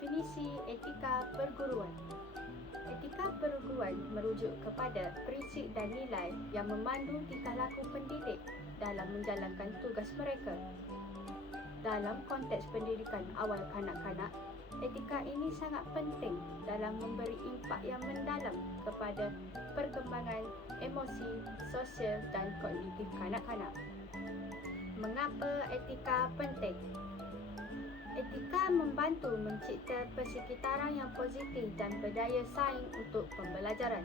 Definisi etika perguruan. Etika perguruan merujuk kepada prinsip dan nilai yang memandu tingkah laku pendidik dalam menjalankan tugas mereka. Dalam konteks pendidikan awal kanak-kanak, etika ini sangat penting dalam memberi impak yang mendalam kepada perkembangan emosi, sosial dan kognitif kanak-kanak. Mengapa etika penting? Etika membantu mencipta persekitaran yang positif dan berdaya saing untuk pembelajaran.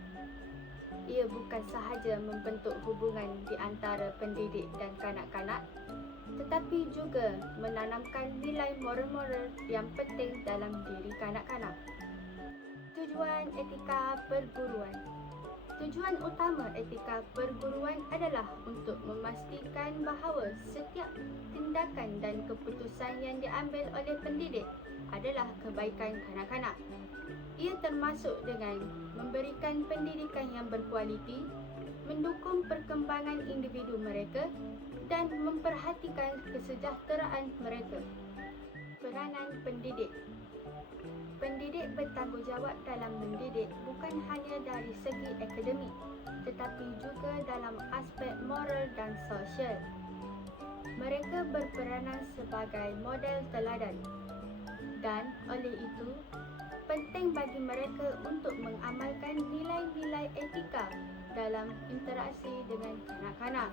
Ia bukan sahaja membentuk hubungan di antara pendidik dan kanak-kanak, tetapi juga menanamkan nilai moral-moral yang penting dalam diri kanak-kanak. Tujuan etika perguruan. Tujuan utama etika perguruan adalah untuk memastikan bahawa setiap tindakan dan keputusan yang diambil oleh pendidik adalah kebaikan kanak-kanak. Ia termasuk dengan memberikan pendidikan yang berkualiti, mendukung perkembangan individu mereka dan memperhatikan kesejahteraan mereka. Peranan pendidik. Pendidik bertanggungjawab dalam mendidik bukan hanya dari segi akademik, tetapi juga dalam aspek moral dan sosial. Mereka berperanan sebagai model teladan dan oleh itu, penting bagi mereka untuk mengamalkan nilai-nilai etika dalam interaksi dengan kanak-kanak.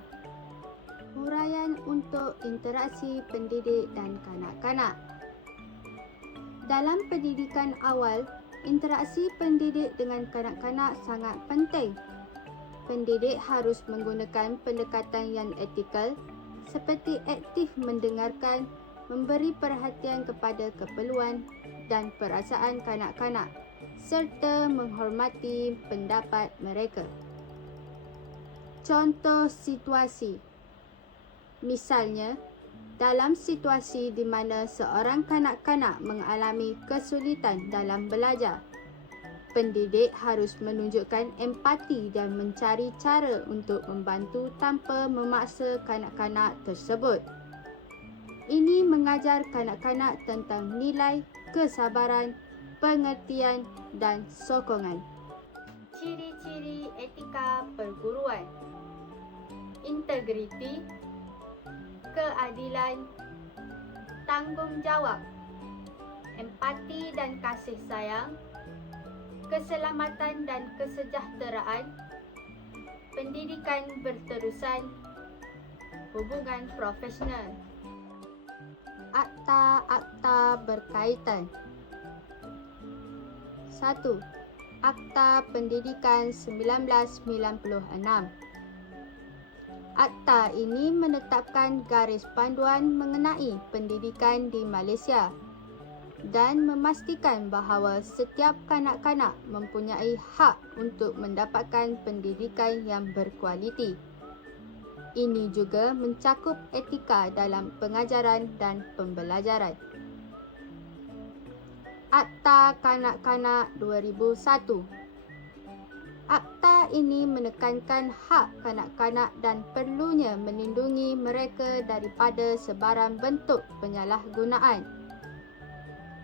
Huraian untuk interaksi pendidik dan kanak-kanak. Dalam pendidikan awal, interaksi pendidik dengan kanak-kanak sangat penting. Pendidik harus menggunakan pendekatan yang etikal seperti aktif mendengarkan, memberi perhatian kepada keperluan dan perasaan kanak-kanak serta menghormati pendapat mereka. Contoh situasi. Misalnya, dalam situasi di mana seorang kanak-kanak mengalami kesulitan dalam belajar, pendidik harus menunjukkan empati dan mencari cara untuk membantu tanpa memaksa kanak-kanak tersebut. Ini mengajar kanak-kanak tentang nilai, kesabaran, pengertian dan sokongan. Ciri-ciri etika perguruan. Integriti, keadilan, tanggungjawab, empati dan kasih sayang, keselamatan dan kesejahteraan, pendidikan berterusan, hubungan profesional. Akta-akta berkaitan. 1. Akta Pendidikan 1996. Akta ini menetapkan garis panduan mengenai pendidikan di Malaysia dan memastikan bahawa setiap kanak-kanak mempunyai hak untuk mendapatkan pendidikan yang berkualiti. Ini juga mencakup etika dalam pengajaran dan pembelajaran. Akta Kanak-kanak 2001. Akta ini menekankan hak kanak-kanak dan perlunya melindungi mereka daripada sebarang bentuk penyalahgunaan.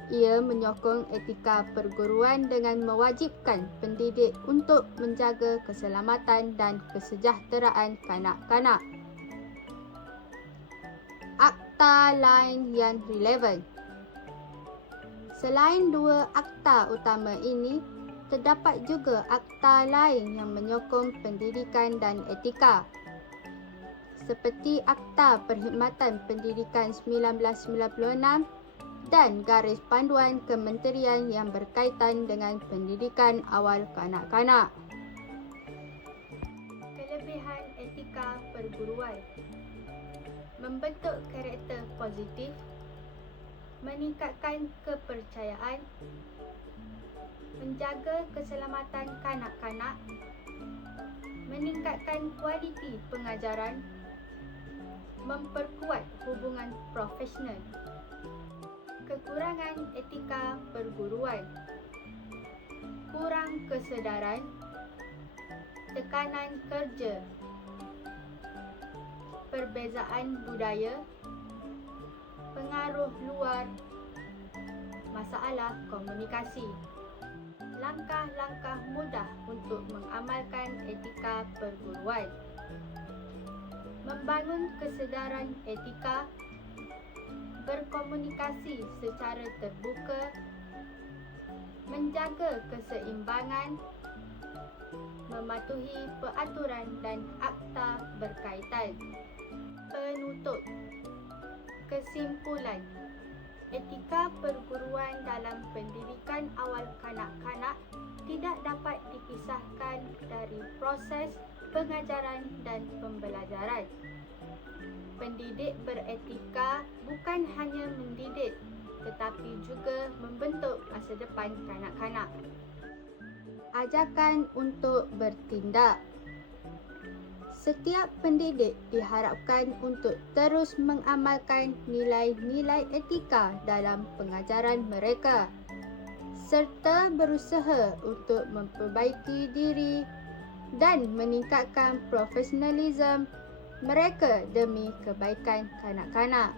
Ia menyokong etika perguruan dengan mewajibkan pendidik untuk menjaga keselamatan dan kesejahteraan kanak-kanak. Akta lain yang relevan. Selain dua akta utama ini, terdapat juga akta lain yang menyokong pendidikan dan etika, seperti Akta Perkhidmatan Pendidikan 1996 dan Garis Panduan Kementerian yang berkaitan dengan pendidikan awal kanak-kanak. Kelebihan etika perguruan. Membentuk karakter positif, meningkatkan kepercayaan, menjaga keselamatan kanak-kanak, meningkatkan kualiti pengajaran, memperkuat hubungan profesional. Kekurangan etika perguruan. Kurang kesedaran, tekanan kerja, perbezaan budaya, pengaruh luar, masalah komunikasi. Langkah-langkah mudah untuk mengamalkan etika perguruan. Membangun kesedaran etika, berkomunikasi secara terbuka, menjaga keseimbangan, mematuhi peraturan dan akta berkaitan. Penutup. Kesimpulan. Etika perguruan dalam pendidikan awal kanak-kanak tidak dapat dipisahkan dari proses pengajaran dan pembelajaran. Pendidik beretika bukan hanya mendidik, tetapi juga membentuk masa depan kanak-kanak. Ajakan untuk bertindak. Setiap pendidik diharapkan untuk terus mengamalkan nilai-nilai etika dalam pengajaran mereka serta berusaha untuk memperbaiki diri dan meningkatkan profesionalisme mereka demi kebaikan kanak-kanak.